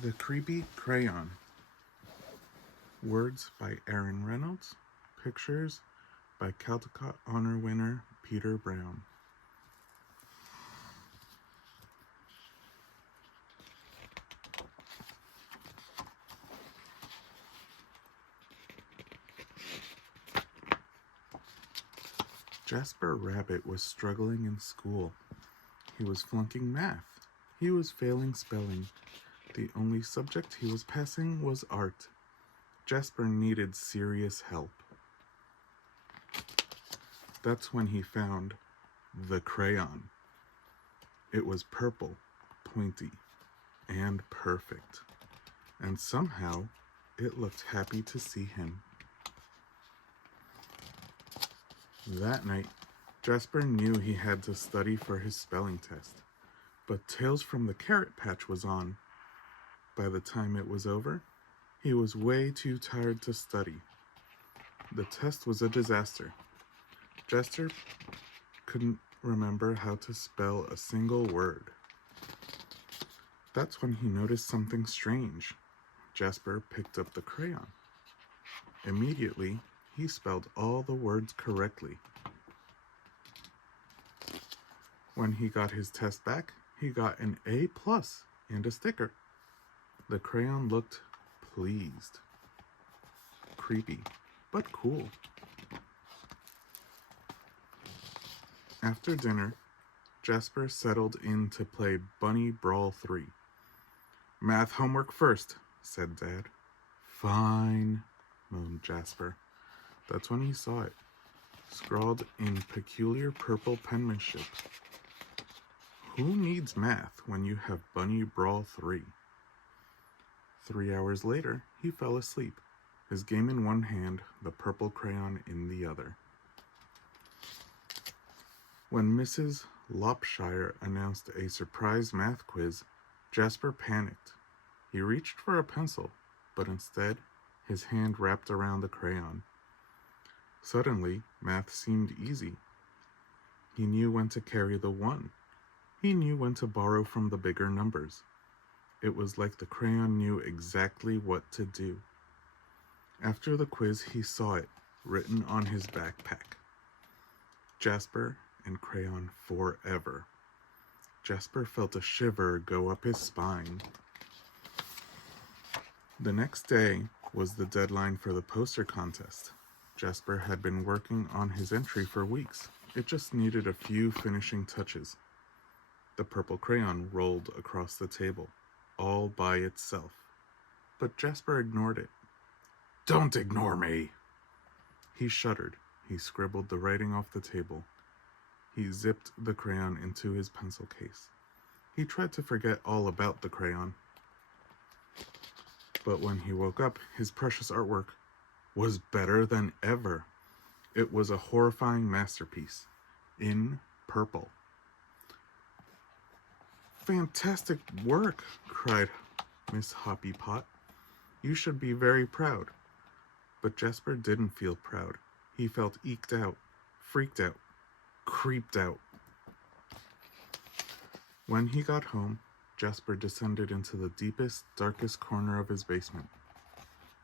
The Creepy Crayon. Words by Reynolds. Pictures by Caldecott Honor winner Peter Brown. Jasper Rabbit was struggling in school. He was flunking math. He was failing spelling. The only subject he was passing was art. Jasper needed serious help. That's when he found the crayon. It was purple, pointy, and perfect. And somehow, it looked happy to see him. That night, Jasper knew he had to study for his spelling test, but Tales from the Carrot Patch was on. By the time it was over, he was way too tired to study. The test was a disaster. Jasper couldn't remember how to spell a single word. That's when he noticed something strange. Jasper picked up the crayon. Immediately, he spelled all the words correctly. When he got his test back, he got an A+ and a sticker. The crayon looked pleased. Creepy, but cool. After dinner, Jasper settled in to play Bunny Brawl 3. "Math homework first," said Dad. "Fine," moaned Jasper. That's when he saw it, scrawled in peculiar purple penmanship. "Who needs math when you have Bunny Brawl 3? 3 hours later, he fell asleep, his game in one hand, the purple crayon in the other. When Mrs. Lopshire announced a surprise math quiz, Jasper panicked. He reached for a pencil, but instead, his hand wrapped around the crayon. Suddenly, math seemed easy. He knew when to carry the 1. He knew when to borrow from the bigger numbers. It was like the crayon knew exactly what to do. After the quiz, he saw it, written on his backpack. Jasper and crayon forever. Jasper felt a shiver go up his spine. The next day was the deadline for the poster contest. Jasper had been working on his entry for weeks. It just needed a few finishing touches. The purple crayon rolled across the table, all by itself. But Jasper ignored it. "Don't ignore me!" He shuddered. He scribbled the writing off the table. He zipped the crayon into his pencil case. He tried to forget all about the crayon. But when he woke up, his precious artwork was better than ever. It was a horrifying masterpiece, in purple. "Fantastic work!" cried Miss Hoppypot. "You should be very proud." But Jasper didn't feel proud. He felt eked out, freaked out, creeped out. When he got home, Jasper descended into the deepest, darkest corner of his basement.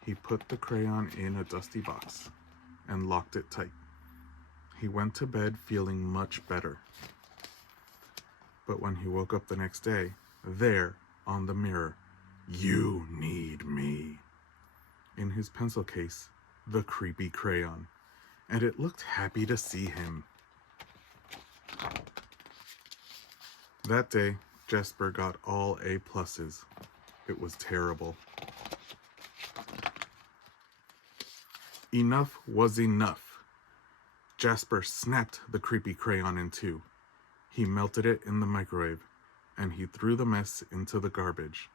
He put the crayon in a dusty box and locked it tight. He went to bed feeling much better. But when he woke up the next day, there, on the mirror, "You need me." In his pencil case, the creepy crayon, and it looked happy to see him. That day, Jasper got all A+. It was terrible. Enough was enough. Jasper snapped the creepy crayon in two. He melted it in the microwave, and he threw the mess into the garbage.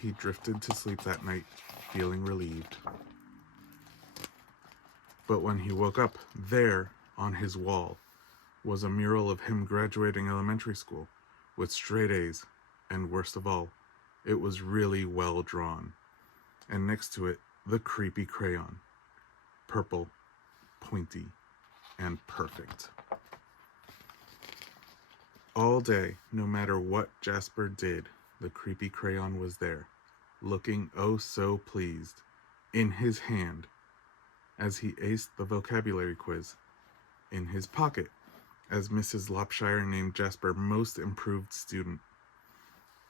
He drifted to sleep that night, feeling relieved. But when he woke up, there, on his wall, was a mural of him graduating elementary school with straight A's, and worst of all, it was really well drawn. And next to it, the creepy crayon, purple, pointy, and perfect. All day, no matter what Jasper did, The creepy crayon was there, looking oh so pleased, in his hand, as he aced the vocabulary quiz. In his pocket, as Mrs. Lopshire named Jasper most improved student.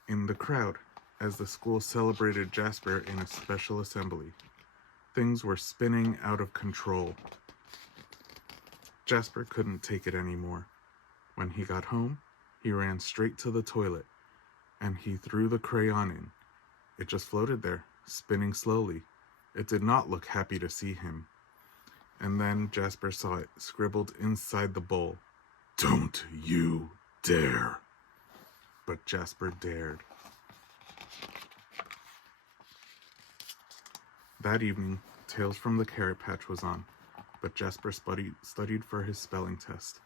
In the crowd, as the school celebrated Jasper in a special assembly. Things were spinning out of control. Jasper couldn't take it anymore. When he got home, he ran straight to the toilet, and he threw the crayon in. It just floated there, spinning slowly. It did not look happy to see him. And then Jasper saw it scribbled inside the bowl. "Don't you dare." But Jasper dared. That evening, Tales from the Carrot Patch was on, but Jasper studied for his spelling test.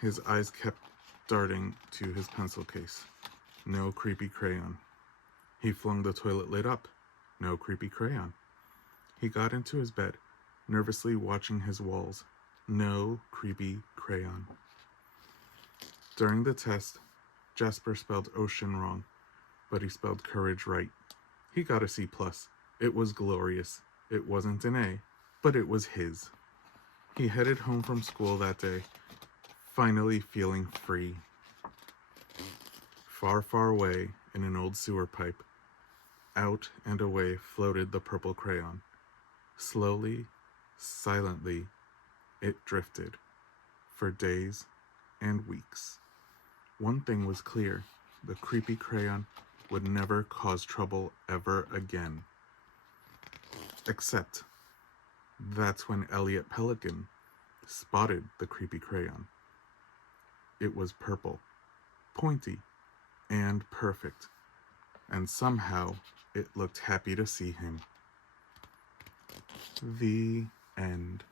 His eyes kept darting to his pencil case. No creepy crayon. He flung the toilet lid up. No creepy crayon. He got into his bed, nervously watching his walls. No creepy crayon. During the test, Jasper spelled ocean wrong, but he spelled courage right. He got a C+. It was glorious. It wasn't an A, but it was his. He headed home from school that day, finally feeling free. Far, far away in an old sewer pipe, out and away floated the purple crayon. Slowly, silently, it drifted for days and weeks. One thing was clear: the creepy crayon would never cause trouble ever again. Except that's when Elliot Pelican spotted the creepy crayon. It was purple, pointy, and perfect, and somehow it looked happy to see him. The end.